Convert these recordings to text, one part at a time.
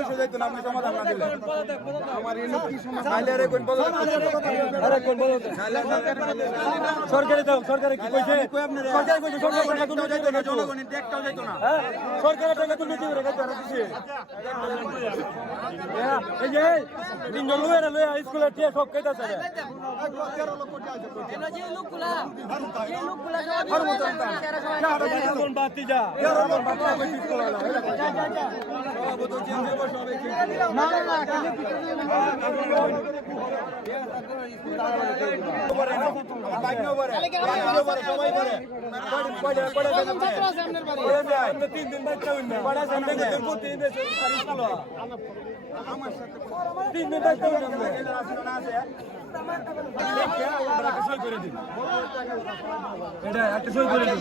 মানুষও যাইতো না আপনি সমাধান না দিলে আমার এনে কি সমস্যা নাইলে আরে কোন বলো আরে কোন বলো সরকারি দাও সরকারি কি কইছে সরকারি কইছে সরকারি টাকা তুমি যাইতো না জনগণের একটাও যাইতো না হ্যাঁ সরকারি টাকা তুমি দিবে রে কাজ দিছে এই যে তিনজন লয়ে লয়ে স্কুলে টিয়া সব কইতাছে রে যে লোকগুলা যে লোকগুলা কোন বাতি যা কোন বাতি কই তিন দিন বাচ্চা এটা একটা সই করে দিন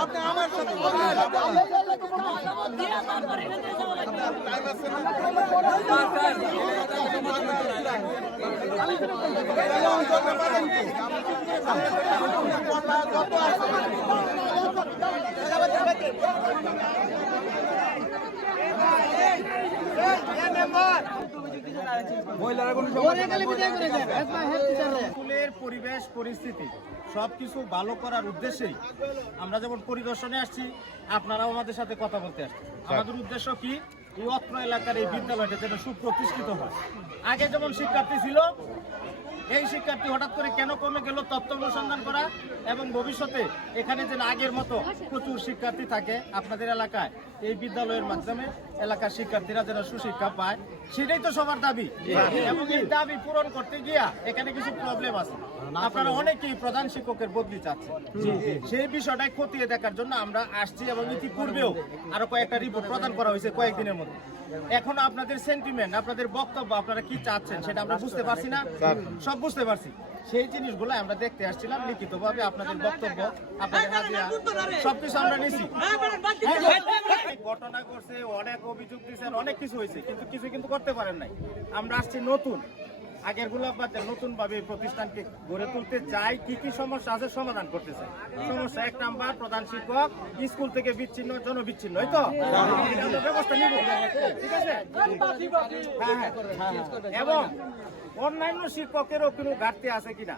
আপনি আমার সাথে স্কুলের পরিবেশ পরিস্থিতি সবকিছু ভালো করার উদ্দেশ্যেই আমরা যেমন পরিদর্শনে আসছি আপনারাও আমাদের সাথে কথা বলতে আসছি আমাদের উদ্দেশ্য কি? এই অত্র এলাকার এই বিদ্যালয়টা যেন সুপ্রতিষ্ঠিত হয়। আগে যেমন শিক্ষার্থী ছিল এই শিক্ষার্থী হঠাৎ করে কেন কমে গেল তত্ত্ব অনুসন্ধান করা এবং ভবিষ্যতে এখানে যেন আগের মতো প্রচুর শিক্ষার্থী থাকে আপনাদের এলাকায়? এই বিদ্যালয়ের মাধ্যমে এলাকার শিক্ষার্থীরা যেন সুশিক্ষা পায় সেটাই তো সবার দাবি। এবং এই দাবি পূরণ করতে গিয়া এখানে কিছু প্রবলেম আছে। আপনারা অনেকেই প্রধান শিক্ষকের বদলি চাচ্ছেন। সেই বিষয়টাই খতিয়ে দেখার জন্য আমরা আসছি এবং ইতিপূর্বেও আরও কয়েকটা রিপোর্ট প্রদান করা হয়েছে কয়েকদিনের মধ্যে। এখন আপনাদের সেন্টিমেন্ট আপনাদের বক্তব্য আপনারা কি চাচ্ছেন সেটা আমরা বুঝতে পারছি না। সব বুঝতে পারছি। সেই জিনিসগুলো আমরা দেখতে আসছিলাম লিখিত ভাবে আপনাদের বক্তব্য আপনাদের হাজিরা। সবকিছু আমরা নিছি। ঘটনা করছে অনেক অভিযোগ দিচ্ছেন অনেক কিছু হয়েছে কিন্তু কিছু কিন্তু করতে পারেন নাই। আমরা আসছি নতুন। আগেরগুলা বাদ নতুন ভাবে প্রতিষ্ঠানকে গড়ে তুলতে চাই। কি কি সমস্যা আছে সমাধান করতে চাই। সমস্যা এক নাম্বার, প্রধান শিক্ষক, স্কুল থেকে বিচ্ছিন্ন, জনবিচ্ছিন্ন তো? ব্যবস্থা নিব। ঠিক আছে। এবং অন্যান্য শিক্ষকেরও কোনো ঘাটতি আছে কিনা?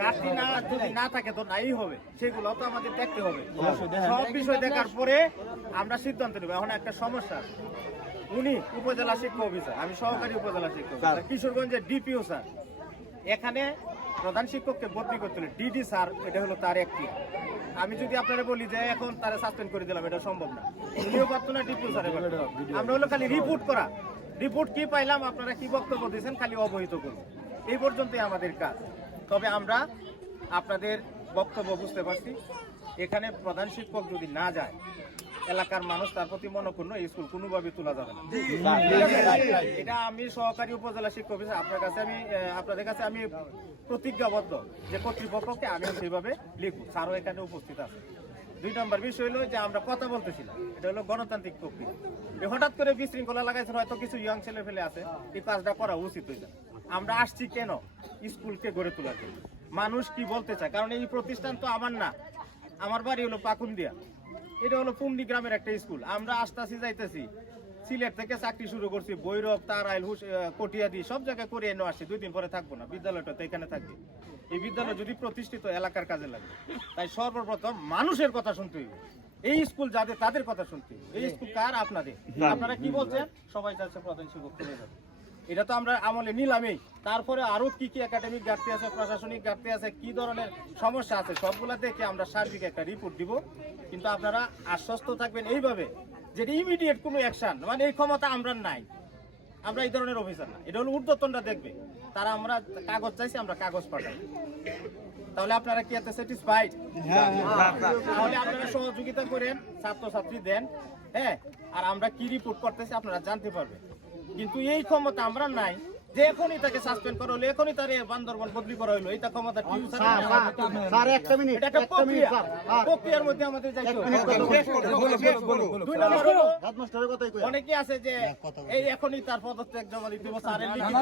ঘাটতি না, যদি না থাকে তো নাই হবে। সেগুলো তো আমাদের দেখতে হবে। সব বিষয় দেখার পরে আমরা সিদ্ধান্ত নেব। এখন একটা সমস্যা। উনি উপজেলা শিক্ষা অফিসার আমি সহকারী উপজেলা শিক্ষক। কিশোরগঞ্জের ডিপিও স্যার। এখানে প্রধান শিক্ষককে বদলি করতে হলে ডিডি স্যার এটা হলো তার একটি। আমি যদি আপনারা বলি যে এখন তারা সাসপেন্ড করে দিলাম এটা সম্ভব না। উনিও পারতো না ডিপিও স্যার আমরা হলো খালি রিপোর্ট করা। রিপোর্ট কি পাইলাম আপনারা কি বক্তব্য দিয়েছেন খালি অবহিত করুন। এই পর্যন্তই আমাদের কাজ। তবে আমরা আপনাদের বক্তব্য বুঝতে পারছি। এখানে প্রধান শিক্ষক যদি না যায় এলাকার মানুষ তার প্রতি মনক্ষুণ্ণ এই স্কুল কোনোভাবে তোলা যাবে না। এটা আমি সহকারী উপজেলা শিক্ষক হিসেবে আপনার কাছে আমি আপনাদের কাছে আমি প্রতিজ্ঞাবদ্ধ যে কর্তৃপক্ষকে আমি সেইভাবে লিখব। স্যারও এখানে উপস্থিত আছে। দুই নম্বর বিষয় হলো যে আমরা কথা বলতেছিলাম এটা হলো গণতান্ত্রিক প্রক্রিয়া। হঠাৎ করে বিশৃঙ্খলা লাগাইছেন হয়তো কিছু ইয়ং ছেলে ফেলে আছে এই কাজটা করা উচিত হইছে আমরা আসছি কেন স্কুলকে গড়ে তোলার জন্য? মানুষ কি বলতে চায়? কারণ এই প্রতিষ্ঠান তো আমার না আমার বাড়ি হলো পাকুন্দিয়া। এটা হলো পুমদি গ্রামের একটা স্কুল। আমরা আসতেছি যাইতেছি। সিলেট থেকে চাকরি শুরু করছি বৈরব তারাইল হুস কটিয়াদি সব জায়গায় করে এনে আসছি। দুই দিন পরে থাকব না বিদ্যালয়টা তো এখানে থাকবে এই বিদ্যালয় যদি প্রতিষ্ঠিত এলাকার কাজে লাগে তাই সর্বপ্রথম মানুষের কথা শুনতে হইবে। এই স্কুল যাদের তাদের কথা শুনতে এই স্কুল কার? আপনাদের। আপনারা কি বলছেন? সবাই চাচ্ছে প্রধান শিক্ষক তুলে যাবে। এটা তো আমরা আমলে নিলামই। তারপরে আরও কি কি একাডেমিক ঘাটতি আছে প্রশাসনিক ঘাটতি আছে কি ধরনের সমস্যা আছে সবগুলা দেখে আমরা সার্বিক একটা রিপোর্ট দিব। কিন্তু আপনারা আশ্বস্ত থাকবেন এইভাবে যে ইমিডিয়েট কোনো অ্যাকশন মানে এই ক্ষমতা আমরা নাই। আমরা এই ধরনের অফিসার না। এটা হলো ঊর্ধ্বতনরা দেখবে। তারা আমরা কাগজ চাইছি আমরা কাগজ পাঠাই। তাহলে আপনারা কি এত স্যাটিসফাইড তাহলে আপনারা সহযোগিতা করেন ছাত্রছাত্রী দেন হ্যাঁ। আর আমরা কি রিপোর্ট করতেছি আপনারা জানতে পারবেন। কিন্তু এই ক্ষমতা আমরা নাই যে এখনই তাকে সাসপেন্ড করা হলো এখনই তার বান্দরবান বদলি করা হলো এটা ক্ষমতা স্যার একটা মিনিট এটা প্রক্রিয়া প্রক্রিয়ার মধ্যে আমাদের যাইতে হবে মিনিট কথা বলো। দুই নম্বর হলো হেডমাস্টারের কথাই কই অনেকে আছে যে এই এখনই তার পদত্যাগ জমা দিতে হবে স্যারের লিখিত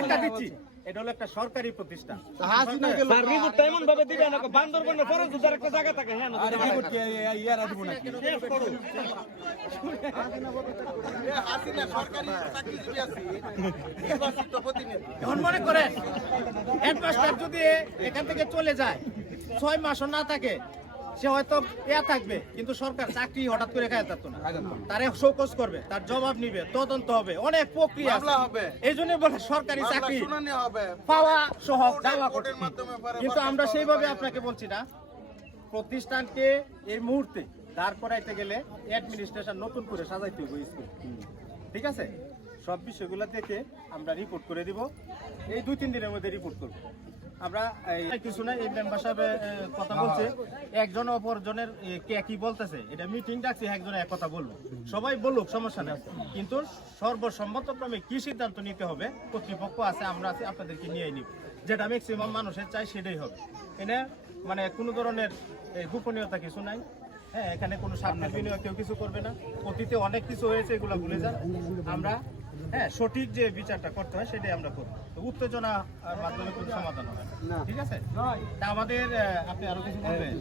একটা দিচ্ছি এটা হলো একটা সরকারি প্রতিষ্ঠান। এমন ভাবে দিবে না বান্দরবনের পরে দুটার একটা জায়গা থাকে হ্যাঁ ইয়ারা দিব নাকি? এখন মনে করেন হেডমাস্টার যদি এখান থেকে চলে যায় ছয় মাসও না থাকে সে হয়তো ইয়া থাকবে কিন্তু সরকার চাকরি হঠাৎ করে খায় থাকতো না। তারে শোকজ করবে তার জবাব নিবে তদন্ত হবে অনেক প্রক্রিয়া আছে। এই জন্য বলে সরকারি চাকরি পাওয়া সহজ যাওয়া কিন্তু আমরা সেইভাবে আপনাকে বলছি না প্রতিষ্ঠানকে এই মুহূর্তে দাঁড় করাইতে গেলে অ্যাডমিনিস্ট্রেশন নতুন করে সাজাইতে হবে স্কুল। ঠিক আছে? সব বিষয়গুলো দেখে আমরা রিপোর্ট করে দিব। এই দুই তিন দিনের মধ্যে রিপোর্ট করব। আমরা কিছু না এই মেম্বার সাহেব কথা বলছে। একজন অপরজনের কে কি বলতেছে? এটা মিটিং ডাকছে একজন এক কথা বলব সবাই বলুক সমস্যা নেই। কিন্তু সর্বসম্মতক্রমে কি সিদ্ধান্ত নিতে হবে কর্তৃপক্ষ আছে আমরা আছি আপনাদেরকে নিয়ে নিব। যেটা ম্যাক্সিমাম মানুষের চাই সেটাই হবে। এনে মানে কোনো ধরনের গোপনীয়তা কিছু নাই। হ্যাঁ এখানে কোনো স্বার্থের বিনিয়োগ কেউ কিছু করবে না। অতীতে অনেক কিছু হয়েছে এগুলো ভুলে যান। আমরা হ্যাঁ সঠিক যে বিচারটা করতে হয় সেটাই আমরা করব তো উত্তেজনা মাধ্যমে কোনো সমাধান হবে না ঠিক আছে তা আমাদের আপনি আরও কিছু বলবেন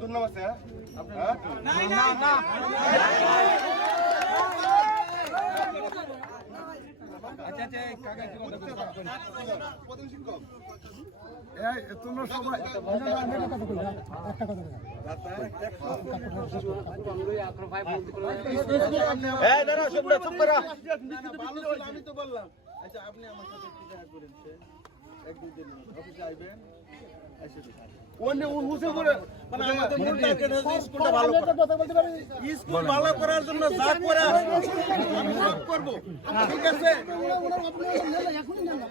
তোমরা সবাই একটা কথা কই একটা কথা আমি তো বললাম। আচ্ছা আপনি আমার সাথে দেখা করেন এক দুই দিন অফিসে দেখেন। অন্য উঠে পড়ে মানে আমাদের মূল টার্গেট হচ্ছে স্কুলটা ভালো আমি একটা কথা বলতে পারি? স্কুল ভালো করার জন্য যা করে আমি সব করব। ঠিক আছে? ওরা ওরা আপনি নেলে এখনই নেন না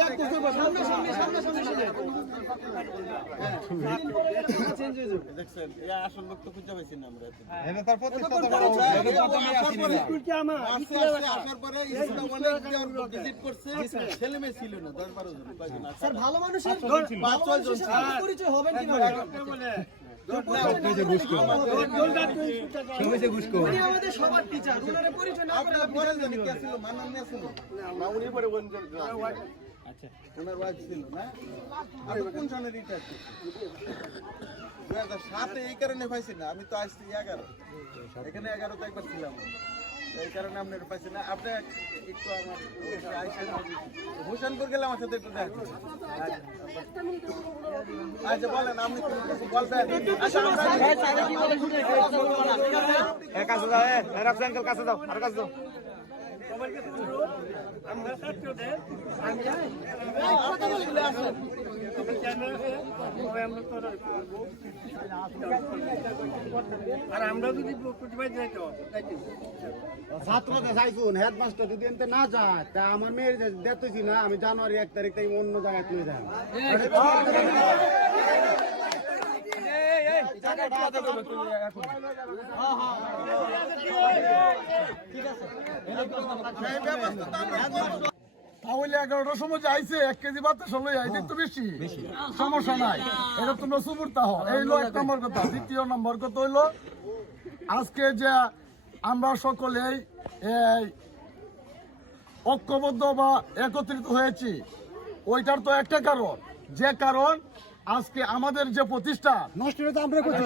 আর কিছু সামনে বলেন। দেখছেন এই আসল লোক তো খুঁজে পাইছি না আমরা আসার পরে অনেক ভিজিট করছে। ছেলে মেয়ে ছিল না দশ বারো জন। কয়জন ভালো মানুষের পাঁচ ছয় জন পরিচয় হবেন কীভাবে? উনি আমাদের সবার টিচার ওনার পরিচয় না আপনার পরের জনে কে ছিল? মান্নান মিয়া ছিল? না, উনি পরে বোন জন- ওনার wife ছিল, না? আপনি কোন সনে recharge করছেন? দুই এই কারণে পাইছি না আমি তো আসছি এগারো। এখানে এগারো তো একবার ছিলাম। এই কারণে আপনার পাইছি না। আপনি একটু আমার হোসেনপুর গেলে আমার সাথে একটু দেখা করুন। আচ্ছা বলেন আপনি কোনো কিছু বলবেন? আচ্ছা আমরা এ কাছে যাও রাফসান আঙ্কেল কাছে যাও। আর ছাত্রকে চাইছুন হেডমাস্টার যদি এনতে না যায় তা আমার মেয়ের দেখতেছি না আমি জানুয়ারি এক তারিখ থেকে অন্য জায়গায় নিয়ে যাই তাহলে এগারোটার সময় যাইছে এক কেজি বাতাস হলো আইতে তো বেশি। সমস্যা নাই। এটা তো নসুবুর তাহ এই হলো এক নম্বর কথা। দ্বিতীয় নম্বর কথা হইল আজকে যে আমরা সকলেই এই ঐক্যবদ্ধ বা একত্রিত হয়েছি ওইটার তো একটা কারণ। যে কারণ আজকে আমাদের যে আমরা করছি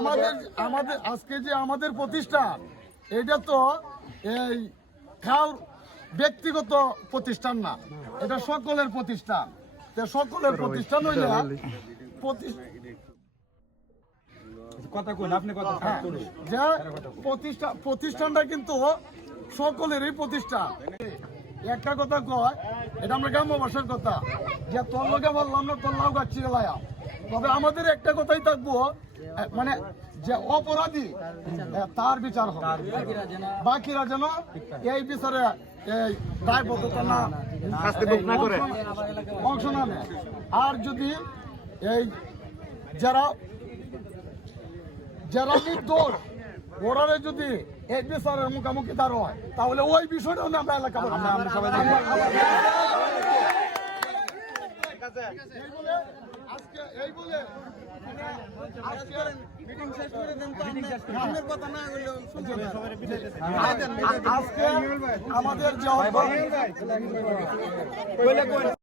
আমাদের আমাদের আজকে যে আমাদের প্রতিষ্ঠান এটা তো এই খাও ব্যক্তিগত প্রতিষ্ঠান না। এটা সকলের প্রতিষ্ঠান। তো সকলের প্রতিষ্ঠান হইলে কথা কই আপনি কথা হ্যাঁ, যে প্রতিষ্ঠান প্রতিষ্ঠানটা কিন্তু সকলেরই প্রতিষ্ঠান। একটা কথা কয় এটা আমরা গ্রাম্য ভাষার কথা। যে তোর লোকে বললাম না তোর লাউ গাছ ছিঁড়ে তবে আমাদের একটা কথাই থাকব মানে যে অপরাধী তার বিচার হবে। বাকিরা যেন এই বিচারে এই দায়বদ্ধতা না শাস্তি ভোগ না করে। অংশ না নেয় আর যদি এই যারা যারা নির্দোষ ওরারে যদি এই বিচারের মুখোমুখি দাঁড় হয় তাহলে ওই বিষয়টাও আমরা এলাকা আমরা সবাই আজকে এই বলে মিটিং শেষ করে দেন তো আপনার কথা না হইলেও আজকে আমাদের যে